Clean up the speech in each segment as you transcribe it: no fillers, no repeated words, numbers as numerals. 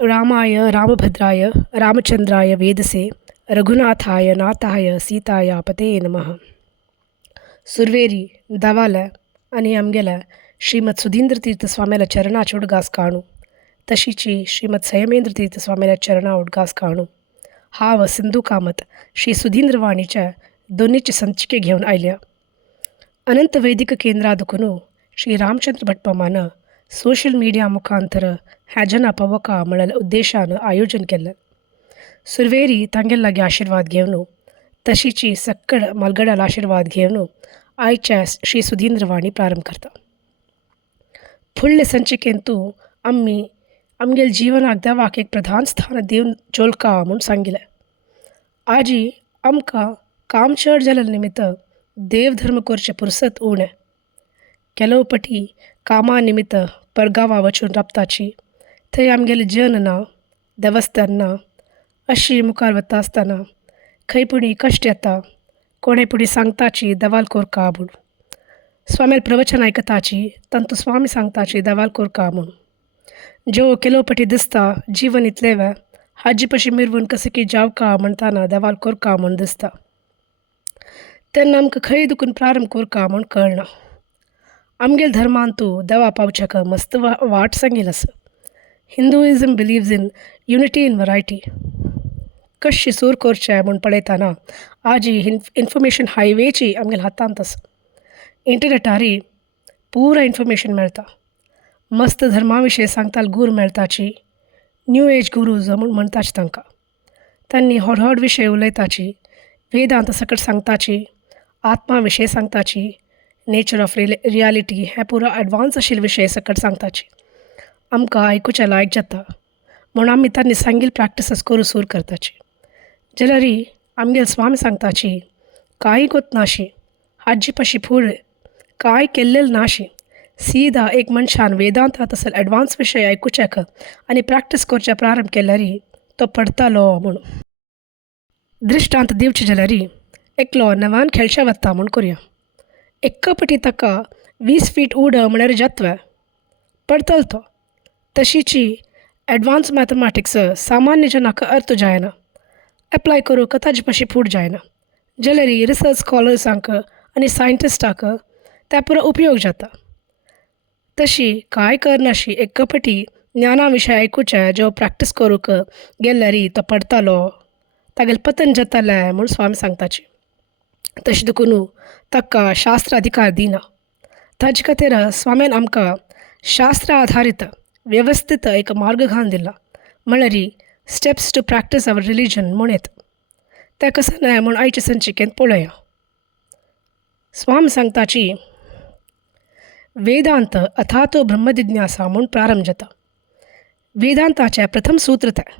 रामाय रामभद्राय रामचंद्राय वेदसे रघुनाथाय नाथाय सीताया पते नमः. सुरवेरी दवाल आणि आमगेला श्रीमद सुधींद्र तीर्थ स्वाम्याला चरणाचे उडगास काणू तशीची श्रीमद संयमेंद्र तीर्थ स्वाम्याला चरणा उडगास काणू हाव सिंधू कामत श्री सुधींद्रवाणीच्या दोन्हीची संचिके घेऊन आयल्या. अनंत वैदिक केंद्रादकुनू श्री रामचंद्र भटपमान सोशल मीडिया मुखांतर ह्याजना पवका म्हणल उद्देशानं आयोजन केलं. सुरवेरी तांगेलागे आशीर्वाद घेवनू तशीची सक्कड मलगडाला आशीर्वाद घेवनू आयच्या श्री सुधींद्रवाणी प्रारंभ करता. फुडले संचिकेंतू आमगेल जीवनाक देवाक एक प्रधान स्थान देवन चोलका म्हणून सांगितलं. आजी आमकां काम चड जाल्या निमित्त देवधर्म करचे पुरसत उणे. केलो पटी कामा निमित्त परगांवा वचून राबताची थंय आमगेलें जन ना, देवस्थान ना. अशी मुखार वता आसतना खंय पुणी कश्ट येता, कोणे पुणी सांगताची देवाल कोरका म्हूण. स्वाम्याल प्रवचन आयकताची तांतू स्वामी सांगताची देवाल कोरका म्हूण. जो केलो पटी दिसता जीवन इतलें हाजी पशी मिरवून कसं की जावका म्हणटाना देवाल कोरका म्हूण दिसता. तेन्ना आमकां खंय दुखून प्रारंभ कोरका म्हूण कळना. आमगेल धर्मांतू देवा पावच्याक मस्त वाट सांगिल आसा. Hinduism believes in unity in variety. कशी सूर करचें म्हूण पळयतना आजी इन्फॉर्मेशन हायवेची आमगेल्या हातांत आसा. इंटरनेटारी पुरा इन्फॉर्मेशन मेळटा. मस्त धर्मा विशयी सांगताल गूर मेळटाची. न्यू एज गुरूज म्हूण म्हणटाची तांकां. तांणी व्हड विशय उलयताची, वेदांत सकट सांगताची, आत्मा विशय सांगताची, नेचर ऑफ रियालिटी हे पुरो एडवान्स आशिल्ले विशय सकट सांगताची. आमकां आयकुच्या लायक जाता म्हूण आमी तांणी सांगिल्ली प्रॅक्टिसस करू सूर करताची. जाल्यार आमगेल स्वामी सांगताची कांय गोत नाशी, हाजी पशी फुडें कांय केल्लेलें नाशी. सीदा एक मनशान वेदांतांत असल एडवान्स विशय आयकुच्याक आनी प्रॅक्टीस करचें प्रारंभ केल्यार तो पडटालो म्हूण. दृश्टांत दिवचें जाल्यार एकलो नव्यान खेळचें वता म्हूण करुया. एक्का पटी ताका 20 फीट उड म्हळ्यार जातवे पडतलो तो. तशीची एडवान्स मॅथमॅटिक्स सामान्य जनाक अर्थ जायना. एप्लाय करूंक ताजे पशी फूट जायना. जाल्यार रिसर्च स्कॉलर्सांक आनी सायंटिस्टाक त्या पुरो उपयोग जाता. तशी कांय करनाशी एक्का पटी ज्ञाना विशय आयकुचें जो प्रॅक्टीस करूंक गेल्यार तो पडटालो, तागेलें पतन जातालें म्हूण स्वामी सांगताची. तशें देखून ताका शास्त्र अधिकार दिना. ताजे खातीर स्वाम्यान आमकां शास्त्र आधारीत व्यवस्थीत एक मार्ग घालून दिला. म्हळ्यार steps to practice our religion म्हूण येता. तें कशें न्हय म्हूण आयचे संचिकेंत पळोवया. स्वामी सांगताची वेदांत अथातो ब्रह्मजिज्ञासा म्हूण प्रारंभ जाता. वेदांताचें प्रथम सूत्र तें.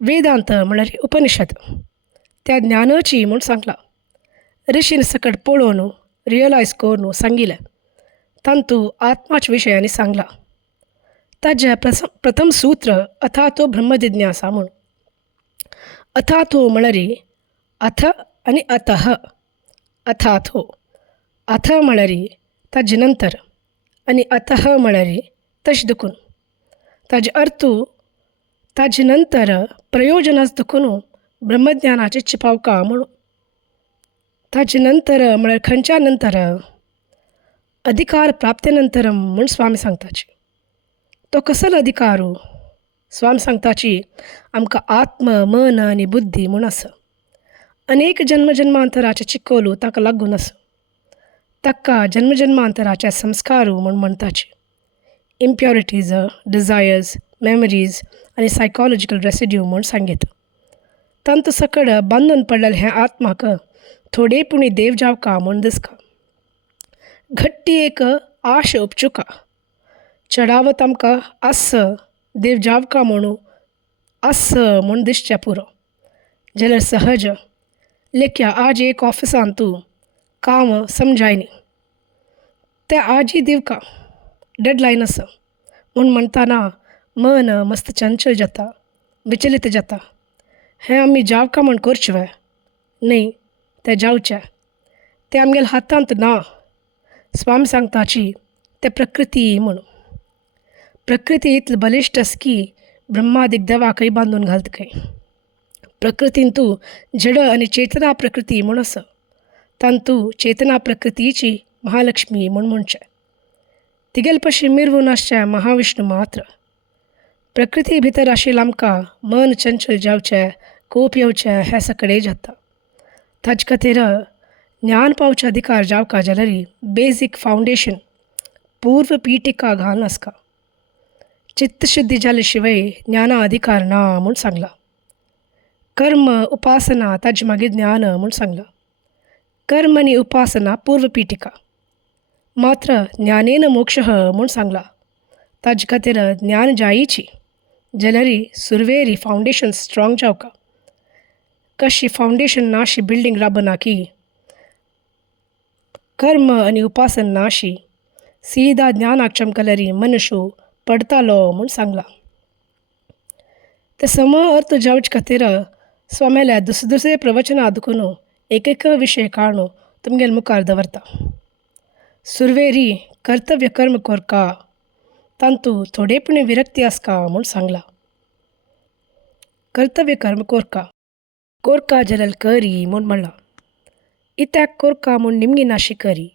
वेदांत म्हळ्यार उपनिषद त्या ज्ञानाची म्हूण सांगलां. ऋषीन सकट पळोवन रियलायज करून सांगिल्लें. तांतू आत्माच्या विशयांनी सांगलां. ताजें प्रथम सूत्र अथातो ब्रह्मजिज्ञासा म्हूण. अथातो म्हळ्यार अथ आनी अतः. अथातो अथ म्हळ्यार ताजे नंतर आनी अतः म्हळ्यार तशें देखून. ताजे अर्थ ताजे नंतर प्रयोजनास देखून ब्रह्मज्ञानाची चिपावका म्हणून. ताजे नंतर म्हळ्यार खंयच्या नंतर अधिकार प्राप्ते नंतर म्हूण स्वामी सांगताची. तो कसलो अधिकारू? स्वामी सांगताची आमकां आत्म मन आनी बुद्धी म्हूण आसा. अनेक जन्मजन्मांतराचे चिकोलू ताका लागून आसा. ताका जन्मजन्मांतराचे संस्कारू म्हूण म्हणटाची. इम्प्युरिटीज, डिझायर्स, मेमरीज आनी सायकॉलॉजिकल रेसिड्यू म्हूण सांगीत. तांतू सकड बांदून पडलेले हें आत्माक थोडे पुणी देव जावका म्हूण दिसका. घट्टी एक आश उपचुका. चढावत आमकां आस देव जावका म्हणू आस म्हूण दिसचें पुरो. जाल्यार सहज लेक्या आज एक ऑफिसान तूं काम समजायनी. तें आजी दिवका डेडलायन आसा म्हूण म्हणटाना मन मस्त चंचल जाता, विचलीत जाता. हें आमी जावका म्हूण करचें न्ही, तें जावचें. तें आमगेल्या हातांत ना. स्वामी सांगताची तें प्रकृती म्हूण. प्रकृती इतली बलिश्ट आसा की ब्रह्मादीक देवा खंय बांदून घालता खंय. प्रकृतीन तूं जड आनी चेतना प्रकृती म्हूण आसा. तांतू चेतना प्रकृतीची महालक्ष्मी म्हूण म्हणचें. तिगेल पशी मिरवून आसचें महाविष्णू मात्र. प्रकृती भितर आशिल्ल आमकां मन चंचल जावचें, कोप येवचें हें सगळें जाता. ताजे खातीर ज्ञान पावचें अधिकार जावका जाल्यार बेजीक फावंडेशन पूर्व पिठिका घालून आसका. चित्तशुद्धी जाले शिवाय ज्ञाना अधिकार ना म्हूण सांगलां. कर्म उपासना ताजे मागीर ज्ञान म्हूण सांगलां. कर्म आनी उपासना पूर्व पिठिका मात्र ज्ञानेन मोक्ष म्हूण सांगलां. ताजे खातीर ज्ञान जायची जाल्यार सुरवेरी फावंडेशन स्ट्रॉंग जावका. कशी फावंडेशन नाशी बिल्डींग राबना की कर्म आनी उपासन नाशी सीदा ज्ञानाक चमकल्यार मनुष्य पडतालो म्हूण सांगलां. ते सम अर्थ जावचे खातीर स्वामेल्या दुसरे प्रवचनां आदकून एक विशय काडून तुमगेल मुखार दवरता. सुरवेरी कर्तव्य कर्म कोरका, तांतू थोडेपणी विरक्ती आसका म्हूण सांगलां. कर्तव्य कर्म कोरका जाल्यार करी म्हूण म्हणलां. इत्याक कोरका म्हूण निमगी नाशी करी.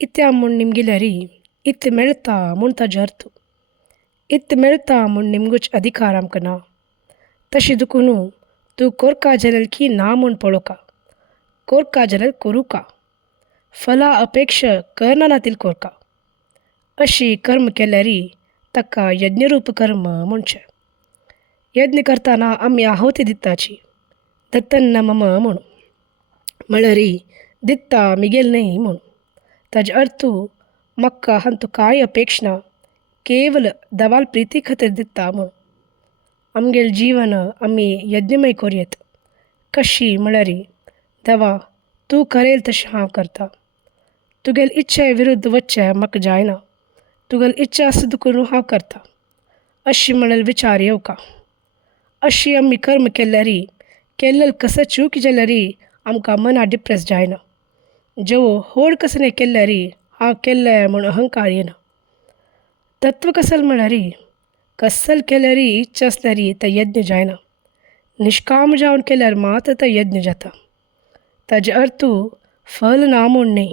इत्या म्हूण निमगेल्यार इत्त मेळटा म्हूण ताजो अर्थ. इत्त मेळटा म्हूण निमगूच अधिकार आमकां ना. तशें दुखून तूं कोरका जाल्यार की ना म्हूण पळोवका. कोरका जाल्यार करूका. फला अपेक्षा करना नातील कोरका. अशी कर्म केल्यार ताका यज्ञरूप कर्म म्हणचें. यज्ञ करतना आमी आहुती दिताची. दत्तन्न मम म्हूण म्हळ्यार दिता मिगेल न्हय म्हूण. ताजो अर्थ म्हाका हांतू कांय अपेक्षा ना, केवल देवाल प्रिती खातीर दिता म्हूण. आमगेल जीवन आमी यज्ञमय कोरयेत. कशी म्हळ्यार देवा तूं करेल तशें हांव करतां. तुगेल इच्छे विरुद्ध वचचें म्हाका जायना. तुगेल इच्छा आसा देखून हांव करतां. अशी म्हळ्यार विचार येवका. अशी आमी कर्म केल्यार केल्लें कसं चूक जाल्यार आमकां मना डिप्रेस जायना. जेव होड कसने केल्यार हांव केल्लें म्हूण अहंकार येना. तत्व कसल म्हळ्यार कसल केल्यार इच्छा आसल्यार तें यज्ञ जायना. निश्काम जावन केल्यार मात्र तें यज्ञ जाता. ताजे अर्थ फल ना म्हूण न्हय.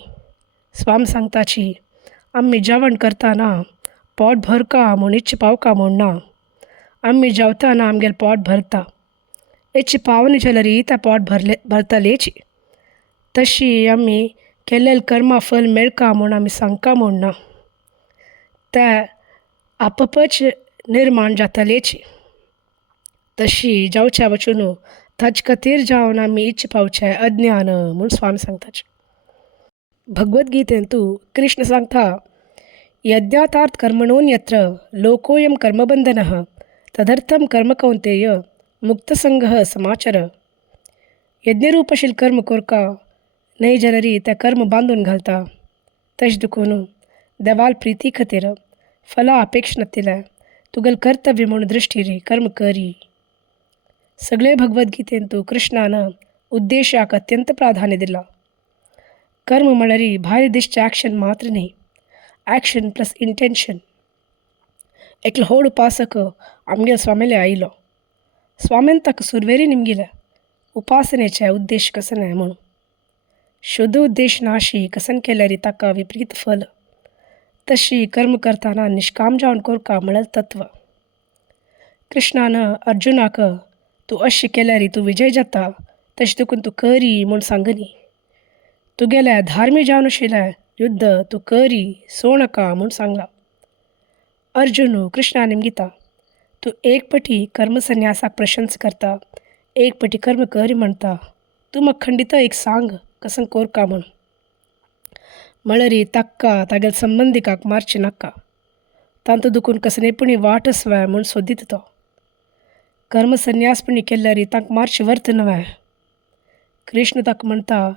स्वामी सांगताची आमी जेवण करतना पोट भरका म्हूण इच्छा पावका म्हूण ना. आमी जेवतना आमगेल पोट भरता. इच्छा पावना जाल्यार तें पोट भरतलेची. तशी आमी केल्लें कर्मा फल मेळका म्हूण आमी सांगका म्हूण ना. तें आपोआपच निर्माण जातलेची. तशी जावचें वचून ताजे खातीर जावन आमी इच्छा पावचें अज्ञान म्हूण स्वामी सांगताचे. भगवद्गीतेंत कृष्ण सांगता यज्ञातार्थ कर्मणोन्यत्र लोकोऽयं कर्मबन्धनः तदर्थं कर्म कौन्तेय मुक्तसंगः समाचर. यज्ञरूप आशिल्लें कर्म कोरका न्हय जाल्यार तें कर्म बांदून घालता. तशें देखून देवाल प्रिती खातीर फला अपेक्षा नातिल्या तुगेल कर्तव्य म्हूण दृश्टीर कर्म करी. सगळे भगवद्गीतेंत कृष्णान उद्देशाक अत्यंत प्राधान्य दिलां. कर्म म्हळ्यार भायर दिसचें ॲक्शन मात्र न्हय. Action plus intention. एकलो व्हड उपासक आमगेल स्वामेले आयलो. स्वामीन ताका सुरवेरी निमगेल्या उपासनेचे उद्देश कसने म्हूण. शुद्ध उद्देश नाशी कसन केल्यार ताका विपरीत फल. तशी कर्म करतना निश्काम जावन कोरका म्हळ्यार तत्व. कृष्णान अर्जुनाक तूं अशें केल्यार तूं विजय जाता. तशें देखून तूं करी म्हूण सांगनी. तुगेलें धार्मी जावन आशिल्लें युद्ध तूं करी सोडनाका म्हूण सांगलां. अर्जुन कृष्णा निमगिता तूं एक पटी कर्मसन्यासाक प्रशंस करता, एक पटी कर्म करी म्हणटा. तूं म्हाका खंडित एक सांग कसन कोरका म्हूण. म्हळ्यार ताका तागेल संबंधिकाक मारचें नाका. तांतू देखून कसनेपणी वाट आसवं म्हूण सोदीत तो. कर्मसन्यासपणी केल्यार तांकां मारचें वर्थ न्हय. कृष्ण ताका म्हणटा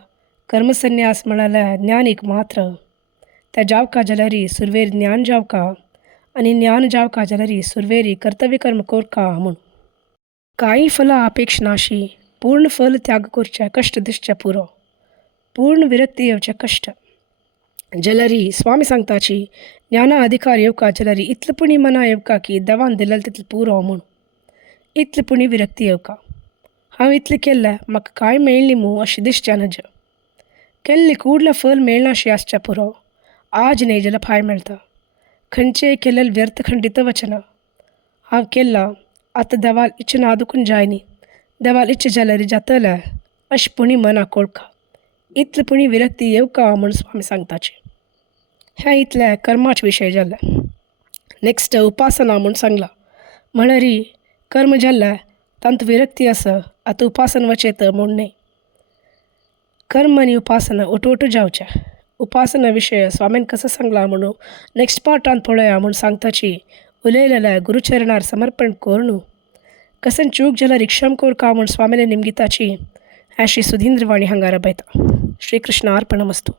कर्मसन्यास म्हळ्यार ज्ञानीक मात्र. तें जावका जाल्यार सुरवेर ज्ञान जावका आनी ज्ञान जावका जाल्यार सुरवेरी कर्तव्य कर्म कोरका म्हूण. कांय फला अपेक्षा नाशी. पूर्ण फल त्याग करचें कश्ट दिसचें पुरो. पूर्ण विरक्ती येवचें कश्ट. जाल्यार स्वामी सांगताची ज्ञाना अधिकार येवका जाल्यार इतलें पुणी मना येवका की देवान दिलेलें तितलें पुरो म्हूण. इतली पुणी विरक्ती येवका. हांव इतलें केल्लें म्हाका कांय मेळ्ळी मूं अशें दिसचें नज. केल्लें कूडलें फल मेळनाशें आसचें पुरो. आज न्ही जाल्यार फाय मेळटा. खंयचेय केल्लें व्यर्थ खंडित वचना. हांव केलां आतां देवाल इच्छेन आदुकून जाय न्ही. देवाल इच्छा जाल्यार जातलें अशें पुणी मनाक कळका. इतलें पुणी विरक्ती येवका म्हूण स्वामी सांगताचे. हें इतलें कर्माचे विशय जालें. नेक्स्ट उपासना म्हूण सांगलां. म्हणल्यार कर्म जाल्लें तांत विरक्ती आसा आतां उपासन वचेत म्हूण न्ही. कर्म आनी उपासना ओटोटू जावचें. उपासना विशय स्वामीन कसं सांगला म्हणून नेक्स्ट पार्टान पळोवया म्हूण सांगताची उलयलेल्या गुरुचरणार समर्पण करून कसन चूक जाल्यार क्षम कोरका म्हूण स्वामीले निमगिताची हें श्री सुधींद्र वाणी हांगा राबयता. श्री कृष्ण अर्पणमस्तू.